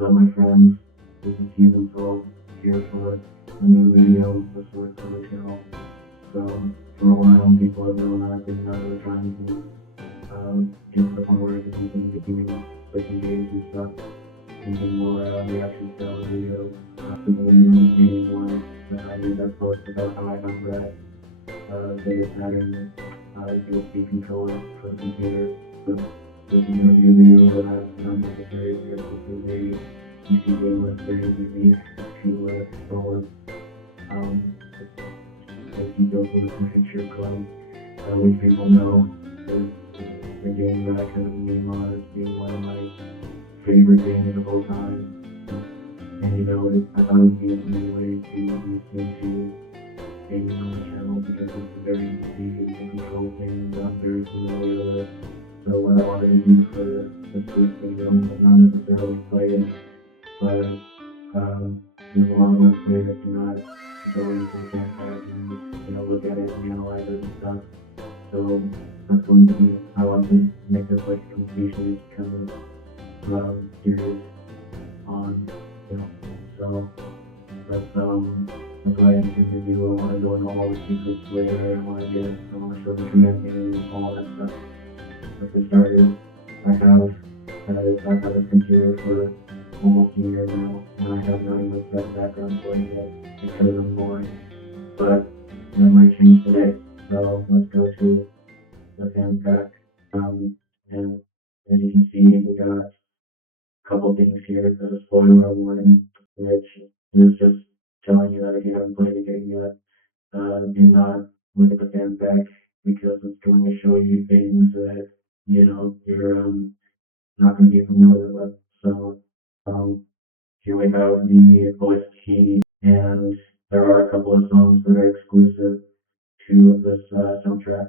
So my friends, this is Heathen here for a new video, the source of the channel. So for a while, people have known I've been trying to get to the point where I can do some gaming, switching games and stuff, and get more reaction style videos. The main one that I made that post about how I found that they just having USB controller for the computer. So this is going to be a video that has unnecessary here. This is a PC game that's very easy to install. As you go through the picture cloud, which people know is the game that I kind of name on as being one of my favorite games of all time. And you know, I thought it would be a new way to use into gaming on the channel because it's a very easy to control thing that I'm very familiar with. So what I wanted to do for this quick video was not necessarily play it, but there's a lot of Let's Players do not go into the campaign and look at it and analyze it and stuff. So that's going to be, I want to make this like a completionist kind of series on, so that's why I did the video. I want to go into all the secrets later. I want to show the campaign and all that stuff. But for starters, I've had this computer for almost a year now, and I have not even set background playing it because I'm boring. But that might change today. So let's go to the fan pack. And as you can see, we got a couple things here. There's a spoiler warning, which is just telling you that if you haven't played the game yet, do not look at the fan pack because it's going to show you things that you're not going to be familiar with. So here we have the voice key, and there are a couple of songs that are exclusive to this soundtrack.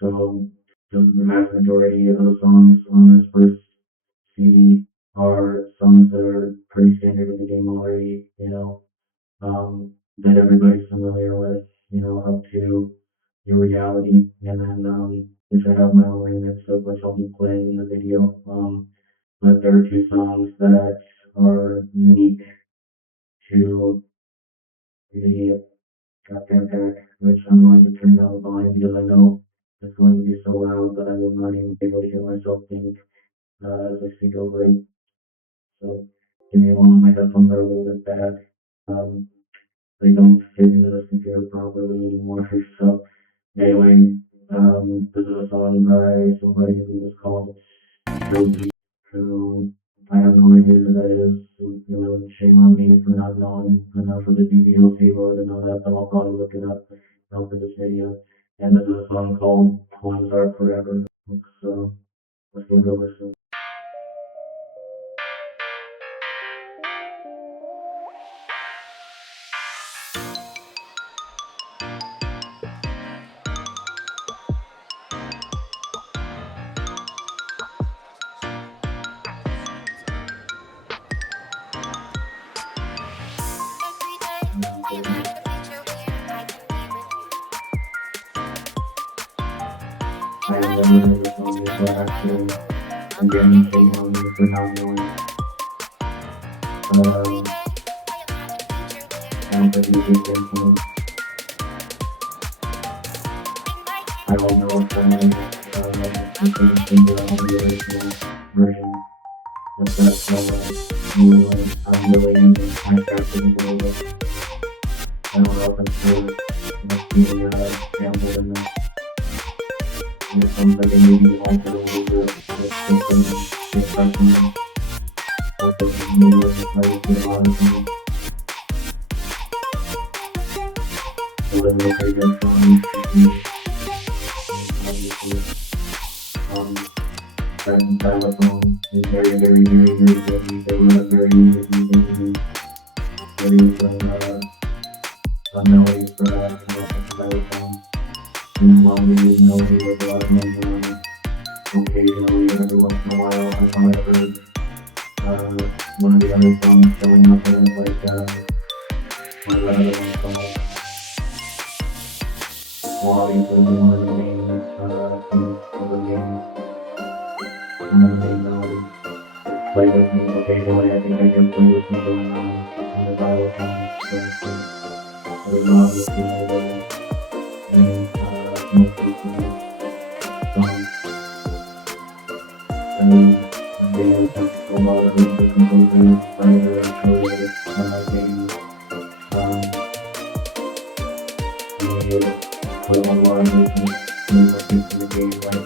So the vast majority of the songs on this first CD are songs that are pretty standard in the game already, that everybody's familiar with, up to Your Reality, and then which I have my own remix of which I'll be playing in the video. But there are two songs that are unique to the pack, which I'm going to turn down the volume because I know it's going to be so loud that I will not even be able to hear myself think as I speak over it. So give me a moment, my headphones are a little bit bad. They don't fit into this computer properly anymore. So anyway, this is a song by somebody who was called Doki, who I have no idea who that is. Shame on me for not knowing enough of the DVL table to know that, but I'll probably look it up for this video. And this is a song called Poems Are Forever. So let's go listen. I have never heard this song before, actually. Again, shame on me for not knowing. I don't think it's a good song. I don't know if I'm going to sing it on the original version. But that's I'm really into Minecraft in the world. I don't know if I'm still being sampled in this. And it sounds like a movie like it a little bit. It's something also maybe with a lot of things. A little bit very good song. Obviously, Telephone is very, very, very, very good. They were very easy to use. There is a melody for Telephone. And while we use melody with a lot of noise, occasionally, every once in a while, I thought I heard one of the other songs showing up in it, like one of the other ones called Wallpapes, one of the main themes of the game. One of the main melodies. Play with me occasionally, I think I produced by the creative game. He put a lot of music into the game, like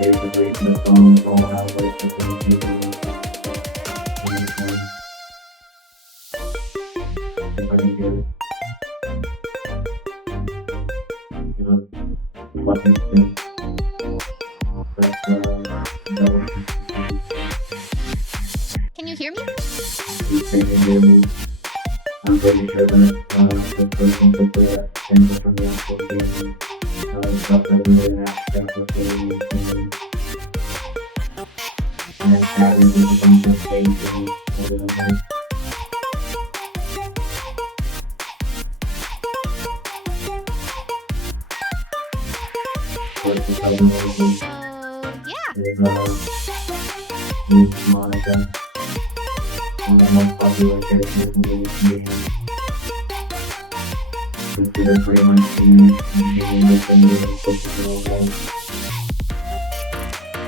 basically the songs all have like the same people in each one. If I can get it. Lucky spin. Can you hear me? Can you hear me? I'm pretty sure that this person took the samples from the actual game. Stuff that really an abstract was really insane. And then added a bunch of space and over the place. What's the other one? Yeah. Is Monica. One of the most popular characters in the game. Considered pretty much the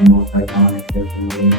most iconic character in the game.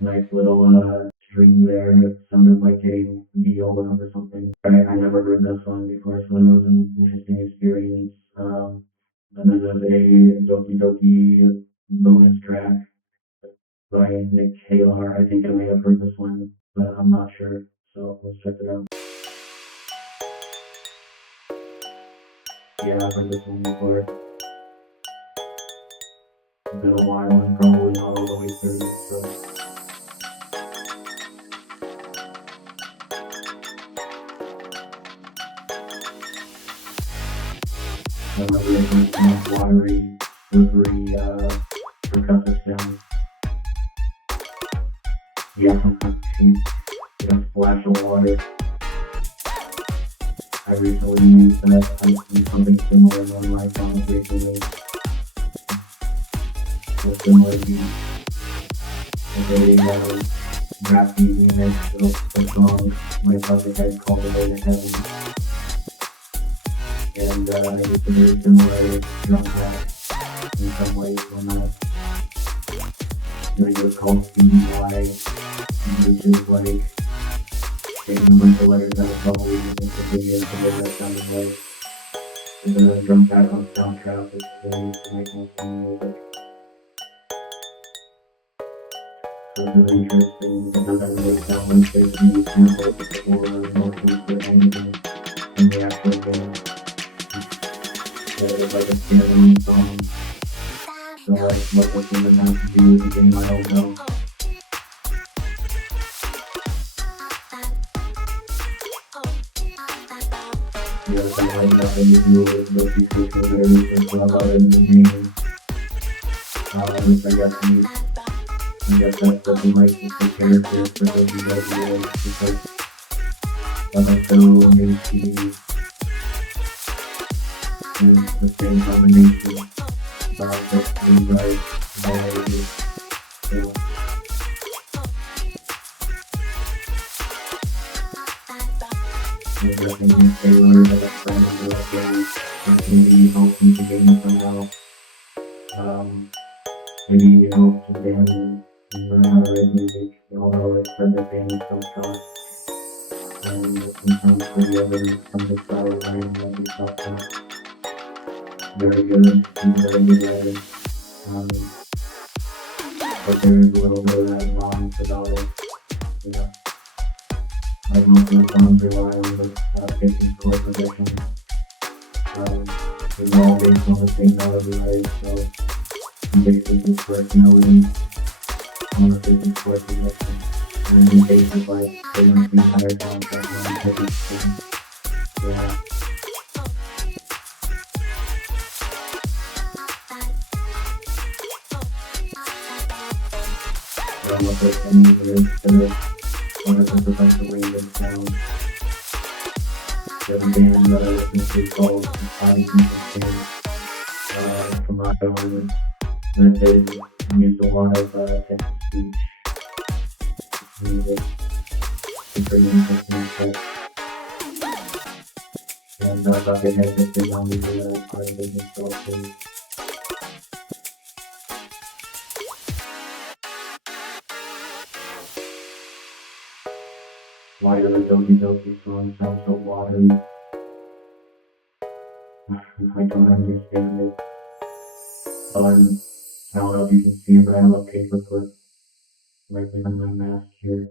Nice little string there that sounded like a viola or something. I never heard that song before, so it was an interesting experience. And then there's a Doki bonus track by Nick Taylor. I think I may have heard this one, but I'm not sure. So let's check it out. Yeah, I've heard this one before. It's been a while and probably not all the way through, so. I remember it was kind of watery, slippery, percussive sound. Yeah, splash of water. I recently used that. I used something similar on my phone recently. With similar beats. A very rappy remix of the song my project I called it Heathen. And I used a very similar drum track in some ways on that. It was called CDY, which is like taking a bunch of letters out of probably using the video to what that sounded like. And the drum track on soundtrack is really used to make most music. So it's really interesting because it doesn't really sound like there's any samples or motions or anything in the actual game. It's like a standalone song. So like what human has to do with the game, I don't know. The other thing I like that you do is the features that are used about it in the game. Which I guess that's what you like with the characters for those who guys do it, because so many and the same combination that you guys already do. I think Taylor had a friend of the game, and maybe helped me the game somehow. Maybe you know, the band learn how to write music, although it's said the band is so short. And sometimes for the other, some of the style of writing that we talked about. Very good, very good writing. But there is a little bit of that wrong about it. You know, like most of the songs rely on the pitching chord progression. It's all based on the same melody, right? So you basically just work melody on the pitching chord progression. And then basically like pretty much the entire soundtrack on the pitching chord. Yeah. What they're saying is that one of the bunch of ways it sounds. the band that I listen to called Heathen from Ireland that did use a lot of text-to-speech music. It's pretty interesting stuff. And Doki has been on the part of business also. Why do the Doki songs sound so watery? I don't understand it. I don't know if you can see it, but I have a paperclip right behind my mask here.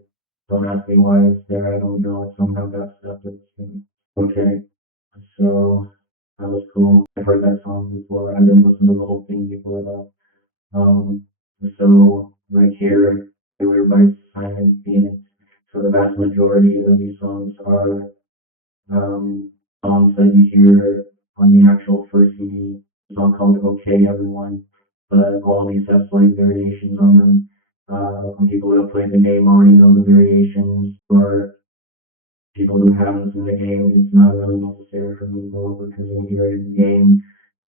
Don't ask me why it's there, I don't know. I somehow got stuck with it. Okay, so that was cool. I've heard that song before. I didn't listen to the whole thing before though. So right here, everybody's silent being. So the vast majority of these songs are songs that you hear on the actual first CD. A song called "Okay Everyone," but all these have slight variations on them. People who have played the game already know the variations, or people who haven't in the game, it's not really necessary for me to go over because when you hear it in the game,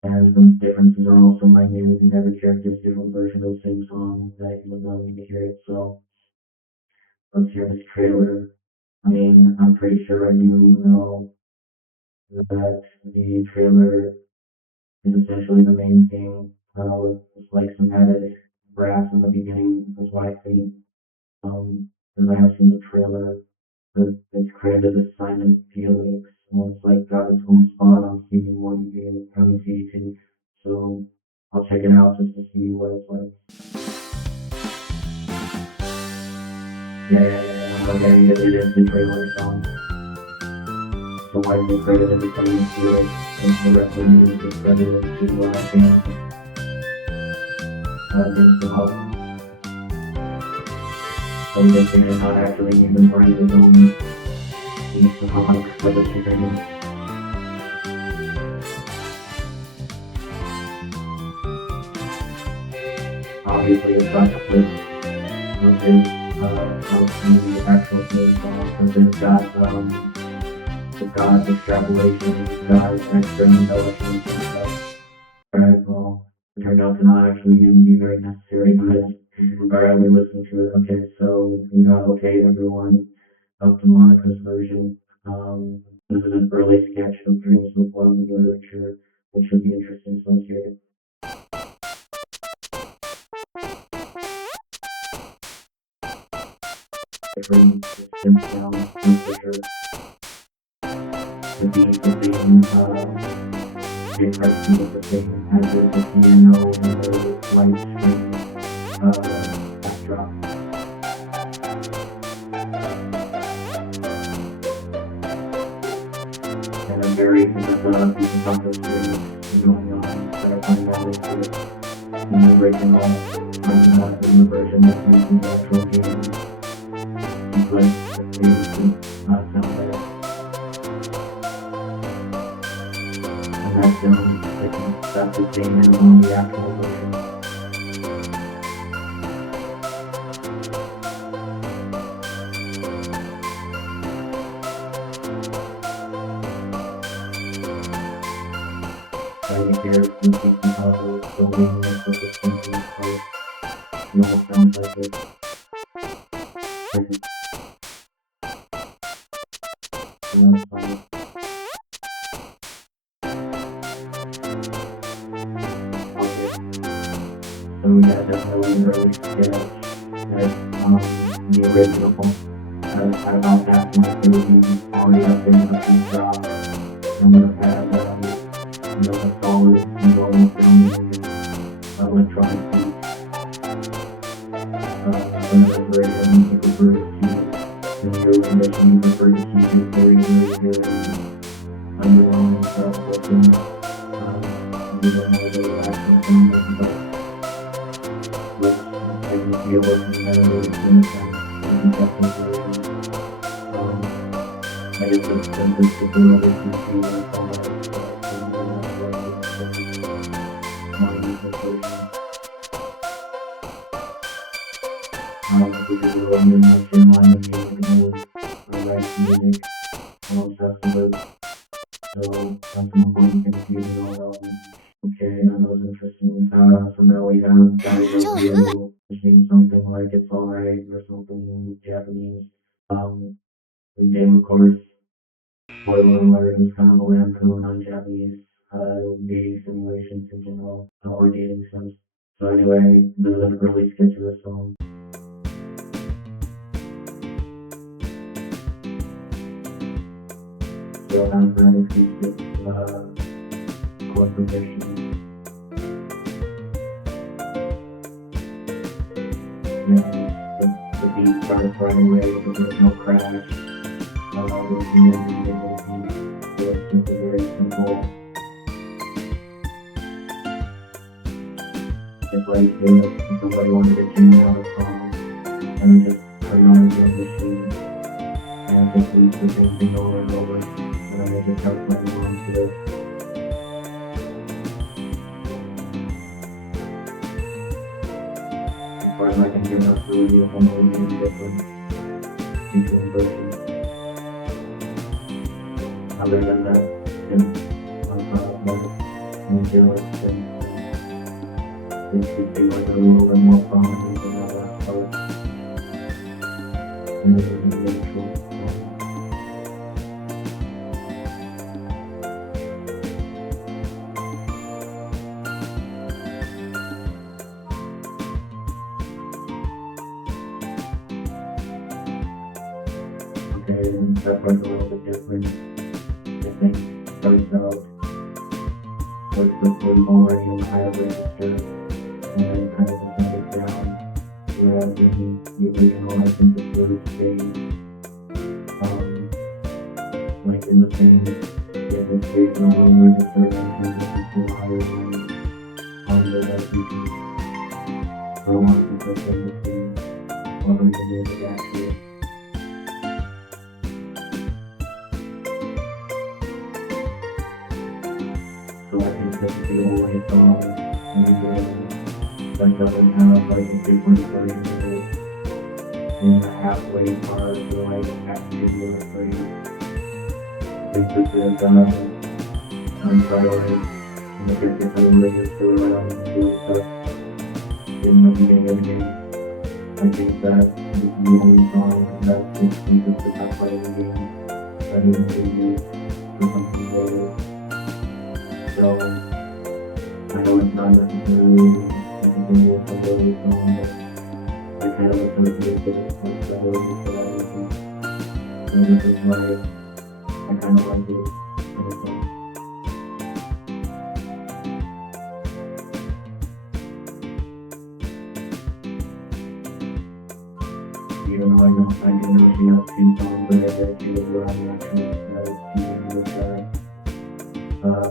and the differences are also minute, and every character is different version of the same song that you don't need to hear it. So let's hear this trailer. I mean, I'm pretty sure I do know that the trailer is essentially the main thing. With like some added brass in the beginning is what I think. Because I have seen the trailer it's created a silent Felix, and it's like got its own spot on CD one game, I mean CD two. So I'll check it out just to see what it's like. Yeah. Okay, it is the trailer song. So why is it credited as silent Felix, and the rest of the music is credited to James the Halt. So this thing is not actually even branded on the Halt, but it's the obviously it's got the flip of the actual theme song, because it's got extrapolation, it's got extra embellishments and stuff. Alright, well, it turned out to not actually even be very necessary, but alright, we listened to it. Okay, so we got Okay Everyone up to Monica's version. This is an early sketch of Dreams of One literature, which should be interesting, so let's hear it. Different synth sound, that's for sure. The beat, the theme, the impression of the thing, as is the piano and the light screen, backdrop. And I'm very interested in the concept going on, that I find that into it in the original, and in the version that's used in the actual game. Like the sound better. And that's the same as on the actual version. Right here, you can see how the building looks of the symphony part. It almost sounds like it. And that's fine. So yeah, definitely an early sketch that the original had about that point it would be already up in the beat drop and would have had a solid normal sounding electronic beat. Another version you prefer to see in the early edition you prefer to see is very underwhelming stuff with them. You don't know the action from them, but I can feel it and I know it's in the sense and definitely I just think that this is another PC that's all that because we're running much in line with music and I write music, I'm obsessed with it. That's an important thing to use all of them. Okay, that was interesting. So now we have Daijoubu, which means something like it's alright or something in Japanese. The game, of course, spoiler alert, is kind of a lampoon on Japanese dating simulations in general, or dating sims. So anyway, the early sketch of the song. Still has that acoustic chord progression. The beat starts right away, but there's no crash. There's no music, it's just a very simple. It's like if somebody wanted to jam out a song and just turn on your machine and just loops the same thing over and over, and then they just start playing along to it. As far as I can hear, that's really the only main difference between versions. Other than that, it should be like a little bit more prominent than that last part. And this is the actual song. Okay, and that part's a little bit different. I think starts out with the flute already in the higher register, and then kind of just make it down, whereas in the original, I think the flute stays, like in the same, it stays in a low register, and transitions to a higher one, that you can throw on to the thing to see what the music actually. So I think this is the only song in the game that doesn't have like a different version of it in the halfway part or like after the phrase. I think this is untitled, and it gets a little bit to around and do stuff in the beginning of the game. I think that this is the only song that's exclusive to that part of the game that isn't being used for something later. So, I know it's not necessarily a really song, but I kind of associate it with the lyrics that I listen. So this is why I kind of like it as a song. Even though I didn't know she has two songs that I dedicated where I'm actually using this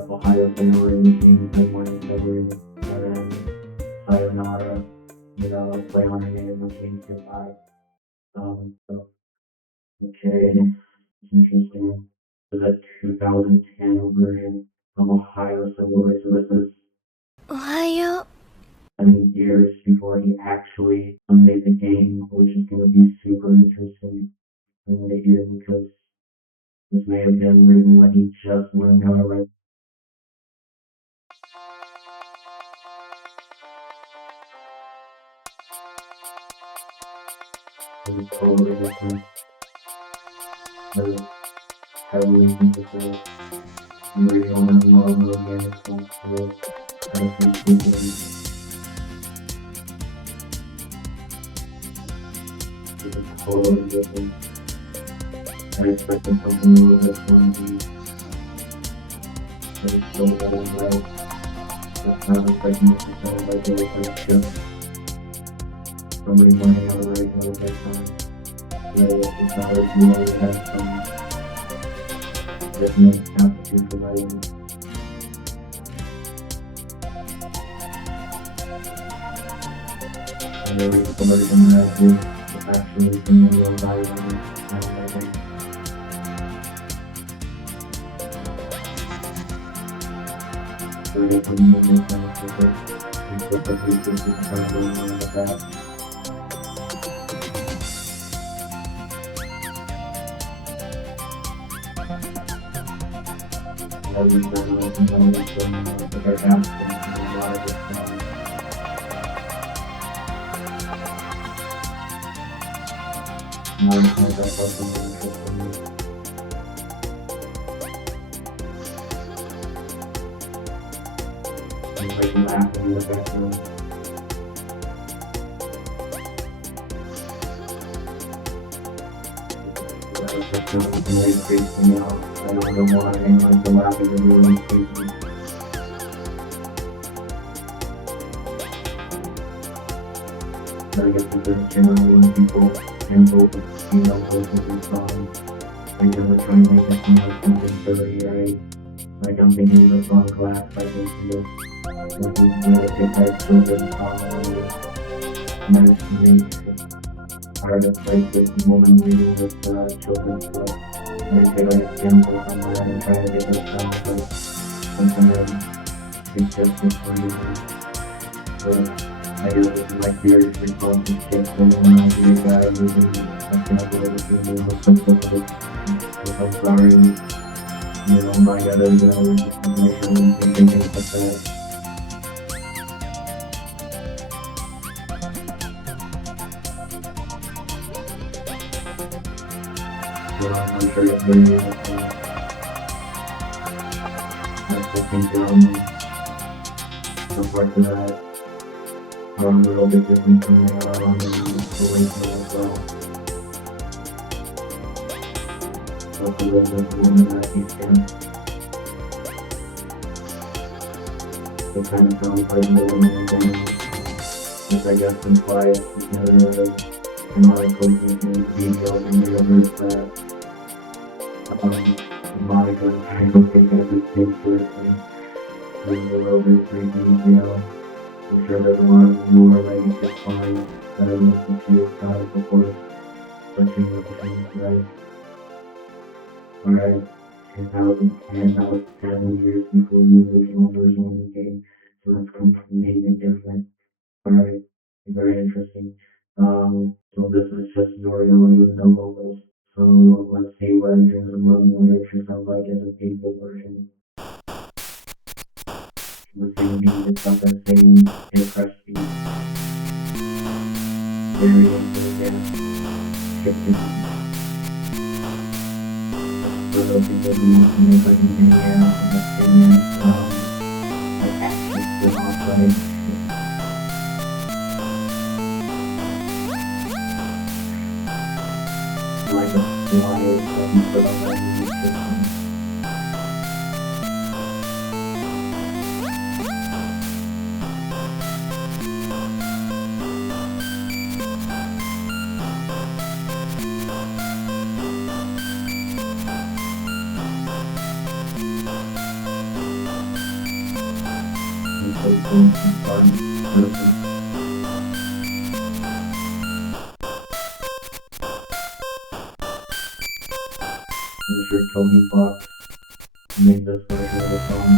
Ohio Sailor Machine, Good Morning Sailor, and then Sayonara, play on her native machine goodbye. So, okay, it's interesting. So that 2010 version of Ohio Sailor, so this is おはよう。 years before he actually made the game, which is going to be super interesting when they do, because this may have been written when he just learned how to write. It's totally different. Heavily synthesized. The original has more of an organic feel to it. I don't think people it's totally different. I expected something a little bit clumsy, but it's still going right. It's not expecting it to sound like it was like just somebody learning how to write for the first time. It's not like you already have some definite aptitude for writing. And there was some version that I did actually in the real life and writing. So if we need to kind of flip it, we flip the pieces and kind of go along with that. every time I can find it, so like our absence and a lot of it, now it's like that's something interesting. And like laughing in the background. That's just something really creeps me out. I don't know why, and like the laughing is really creepy. I guess because generally when people sample female voices in songs, they never try and make it sound like something dirty, right? Like I'm thinking of the song Glass by Doki, like these really big head children song, and then it's make artists like this woman reading this children's book, and they take like a sample somewhere and try to make it sound like something suggestive for you. So, I guess it's like weird response to kids and then I hear a guy moving a sample of a female or something like it. I'm sorry, my other information and things like that. So I'm sure it's very interesting. I think so far to that. A little bit different from the installation as well. Also lives with the woman that he's in. It kind of sounds like the woman again, which I guess implies together an article in the video and the others that Monica I don't think that's a safe person. It's a little bit creepy, I'm sure there's a lot of newer ladies that find that are listening to your side before switching with the things, right? Alright, 2010, that was 7 years before the original version of the game, so that's completely different. Alright, very interesting. So this is just Norio with no vocals. So let's see what Dreams of Love and Literature sounds like as a people version. The same beat itself as singing in a press beat. Very enthusiastic. Shifting. For those people who want to make like an Indiana from Australia, like action spin-off, right? Like a flyer that you put on that music system. So cool and fun, perfect. I'm sure Tony Fox made this version of the song.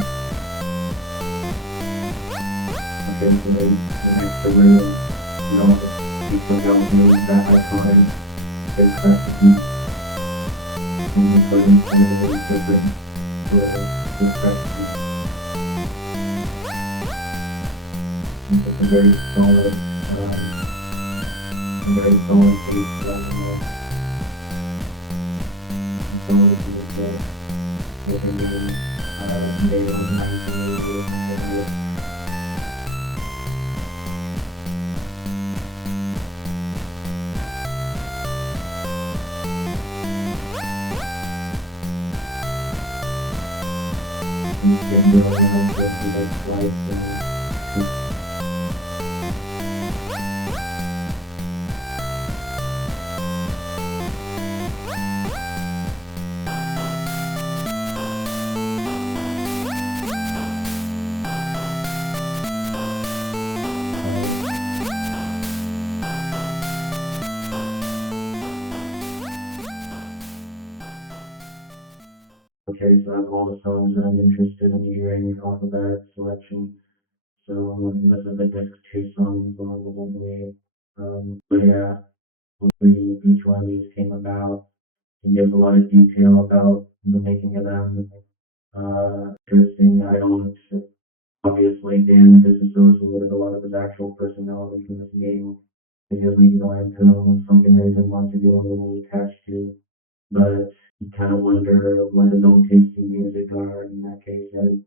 Okay, so the next derivative, people don't know that iconic big classic beat. And we put in kind of a very different with classic beat. It's a very solid bass line. So with the name made on 1988. You can go around with the slides Okay, so that's all the songs that I'm interested in hearing off of that selection. So this is the disc 2 songs along the way. But yeah, hopefully each one of these came about and gives a lot of detail about the making of them. interesting. I don't obviously Dan disassociated a lot of his actual personality from this game because we go into something that he didn't want to do and was attached to. But you kind of wonder what his own tastes in music are in that case, right?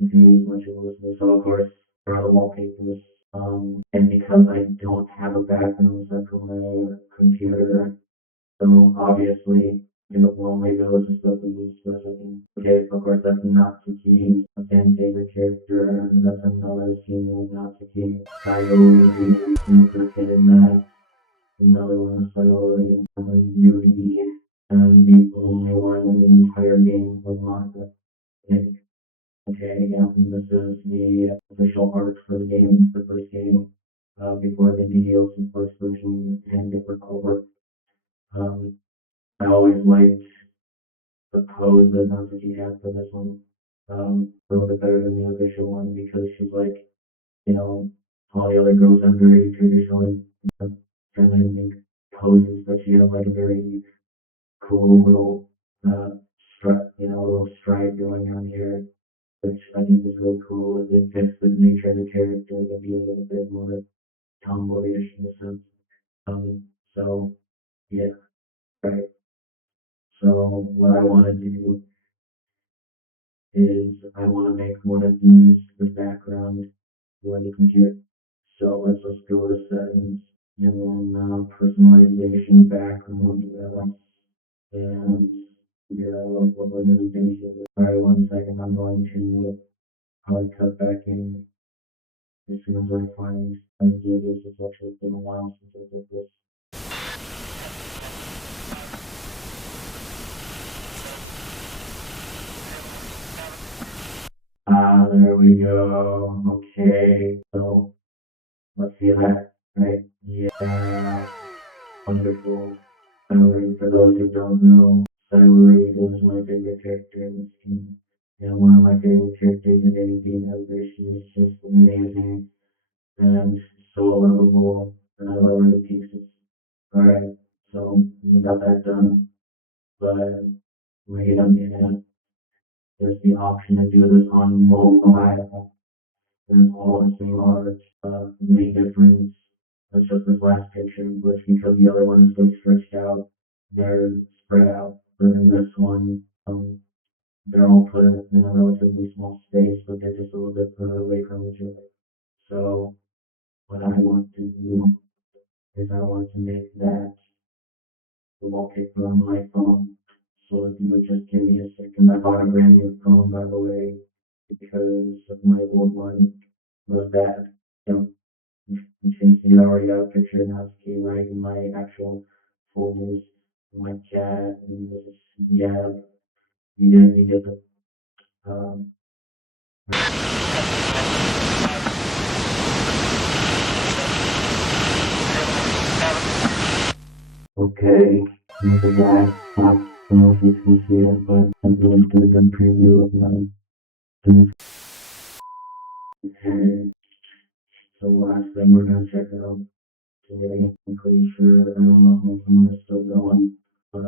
If he's much of a listener. So of course, for the wallpapers, and because I don't have a background set for my computer, so obviously, well, maybe those are stuff we use for something. Okay, of course, that's Natsuki, a fan favorite character, and that's another scene with Natsuki. Sayori, the kid in that. Another one, Sayori, and Yuri, and the only one in the entire game was Monica. And, okay, yeah, and this is the official art for the game, the first game, before the DLC first version and different cover. Um, I always liked the pose that Natsuki had for this one. A little bit better than the official one because she's like, all the other girls have very traditionally feminine poses, but she has like a very cool little little stride going on here, which I think is really cool. It fits the nature of the character to be a little bit more tomboyish in a sense. So yeah, right. So what I want to do is I want to make one of these the background when you compute. So let's just go to settings and then personalization background and what we're going to do here. Alright, 1 second, I'm going to probably cut back in as soon as I find how to do this. It's actually been a while since I did this. There we go. Okay, so let's see that. Right? Yeah, wonderful. Samurai, for those who don't know, Samurai is my favorite character in this game. And one of my favorite characters in any game ever. She's just amazing and so lovable, and I love her to pieces. Alright, so we got that done. But wait a minute, there's the option to do this on mobile. There's all the same art. The main difference is just this last picture, which because the other one is so stretched out, they're spread out. But in this one, they're all put in a relatively small space, but they're just a little bit further away from each other. So what I want to do is I want to make that the wallpaper on my phone. So if you would just give me a second, I bought a brand new phone by the way, because my old one was bad. You you can see I already got a picture of Natsuki right in my actual folders, my chat, and this is, yeah, you get the, um, okay, this is that. I don't know if you can see it, but I'm going to do a good preview of my things. Okay, so last thing we're going to check out today, I'm pretty sure, I don't know if my phone is still going, but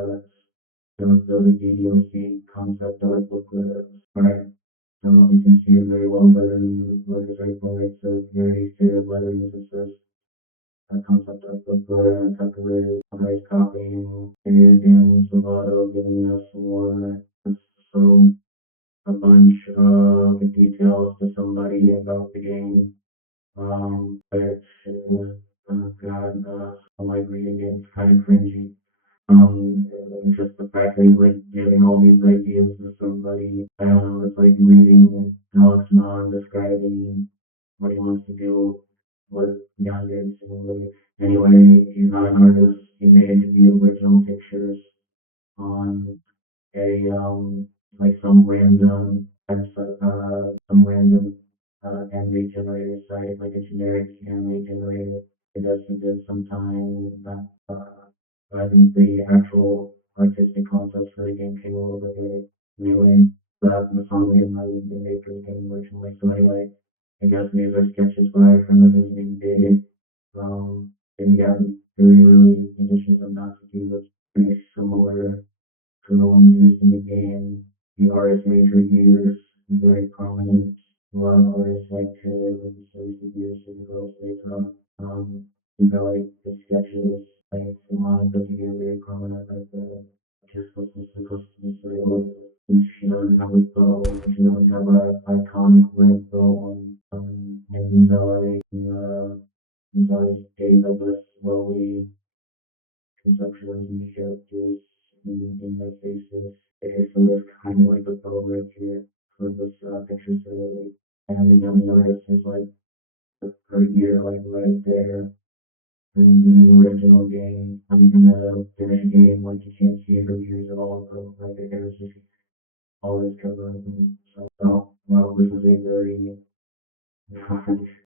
let's go to DDLC concept art booklet. Alright, you can see it very well better than the letters right below it. So very stated letters, it says concept art booklet, copyright, nice copying, and Dan Salvato giving us more. So a bunch of details to somebody about the game. Which is, God, I like reading games, kind of cringy. Just the fact that he's like giving all these ideas to somebody. I don't know, it's like reading Alex Mann describing what he wants to do with younger and similarly. Anyway, he's not an artist. He made the original pictures on a like some random anime generator site, like a generic anime generator. It does he did sometime but I think the actual artistic concepts for the game came a little bit later. Anyway, the song we had the Maker's game originally. So anyway, I guess these are sketches by a friend of his named Dave. And yeah, very early editions of Natsuki was pretty similar to the ones used in the game. the artist made for years, very prominent. A lot of artists like to series of years to the girls they come. You know, like the sketches, like Monica's here very prominent, like the just what's supposed to be real. She doesn't have a bow, she doesn't have an iconic red bow and he's always gave up a slowly conceptualizing the characters in their faces. Okay, so there's kind of like a bow right here for this picture today. And the young artist is like her ear like right there. And the original game, I mean in the finished game, like you can't see her ears at all, so like the hair is just always covered. And so, oh, well, this is a very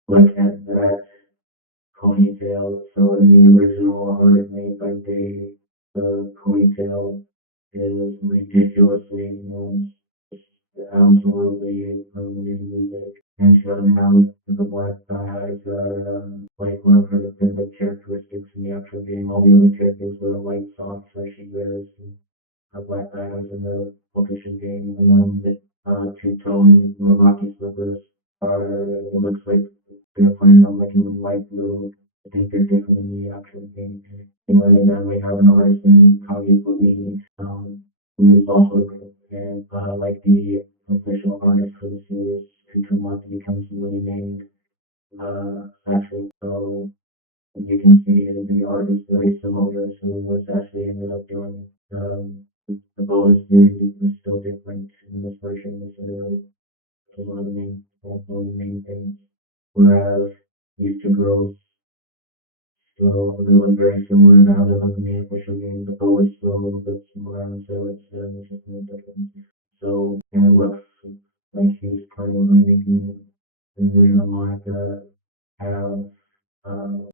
look at that ponytail. So in the original art made by Dave, the ponytail is ridiculously just absolutely big. And she doesn't have the black eyes that are like one of her definitive characteristics in the actual game. All the other characters wear white socks that she wears and have black eyes in the location game. And then the two-tone Milwaukee slippers are, it looks like they're planning on making them light blue. I think they're different in the actual game. Similarly, then we have an artist named Kagi Fumi, who is also like the official artist for the series, who wants to become really named. Actually, so you can see the art is very similar to what's actually ended up doing. The bow is still different in this version. This is one of the main things. Whereas these two girls still they look very similar to how they look in the official game. The bow is still a little bit similar, so it's just a little different. So and it looks like he's planning on making the version of Monica have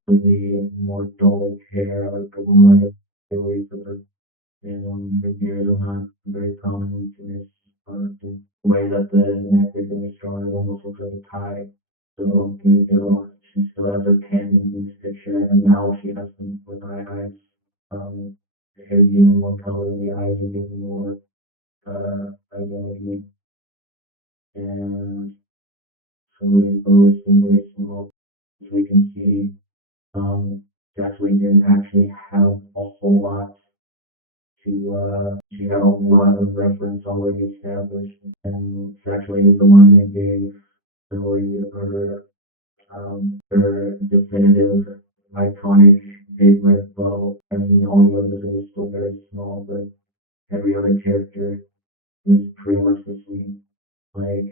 the more dull hair, like the one that they wait for the the beard are not very prominent in this part. The way that the neck is really strong, it almost looks like a tie. So she still has her tan in this picture, and now she has them with eyes. The hair's even more color, the eyes are even more identity, and some of these bows seem very small, as we can see. Actually didn't actually have a whole lot she had a lot of reference already established, and it's actually the one they gave Zoe her definitive, iconic big red bow. I mean, all the others are still very small, but every other character is pretty much the same. Like,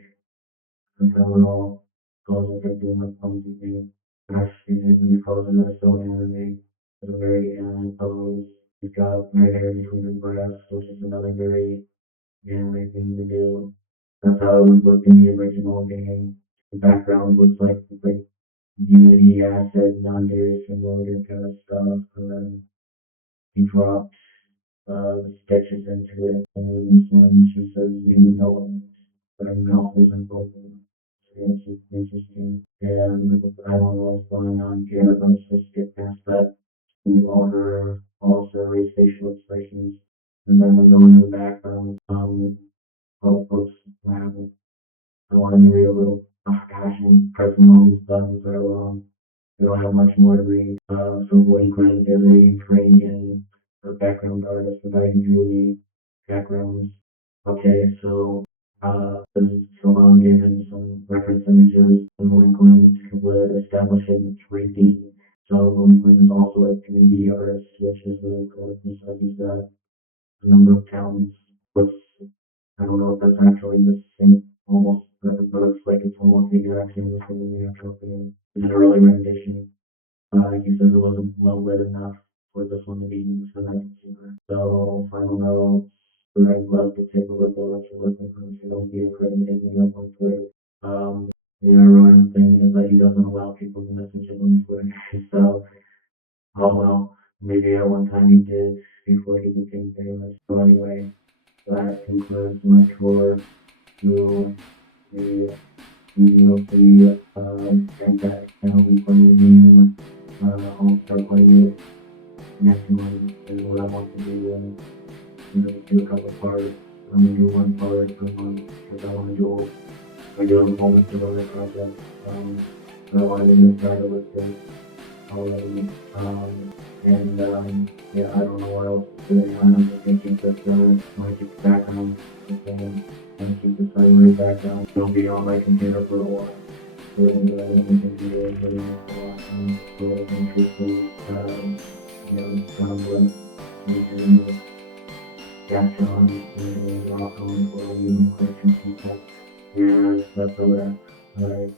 phenomenal calls it doing a clumsy thing. Actually, he calls it a so anime. It's a very anime pose. He's got red hair between his breasts, which is another very anime thing to do. That's how it would look in the original game. The background looks like Unity asset, non-dairy simulator kind of stuff. And then he dropped the sketches into it. And then this one, she says, you know, but her mouth isn't open. So it's just interesting. And I don't know what's going on here. Let's just get past that. Do all her, all her facial expressions. And then we go into the background. Oh, oops, what happened? I wanted to read a little. Oh gosh, I'm pressing all these buttons that are wrong. We don't have much more to read. So what he claims is a Ukrainian background artist with Julie backgrounds. Okay, so this is Salon given some reference images and link would establish it in 3D. So this is also a 3D artist, which is really cool. So he's got a number of talents. What's I don't know if that's actually the same, almost, but it looks like it's almost the exact same as the actual thing. It's an early rendition. He says it wasn't well lit enough for this one to be used in that consumer. So, final notes, but I'd love to take a look at what you're looking for. So don't be afraid to hit me up on Twitter. The ironic thing is that he doesn't allow people to message him on Twitter. So, oh well, maybe at one time he did before he became famous. So anyway, that concludes my tour through the fantastic channel we play the game. I'll start playing it next month is what I want to do and do a couple parts. I'm gonna do one part per month because I want to do regular moments of other projects. I wanted to make that with this already. Yeah, I don't know what else to say. I'm just gonna keep this might keep the background the same and keep the summary background. It'll be on my computer for a while. So I'm going to do it for a while. So I can truthfully, kind of what we can capture on and rock on for all you questions people. Yeah, that's a wrap. Alright.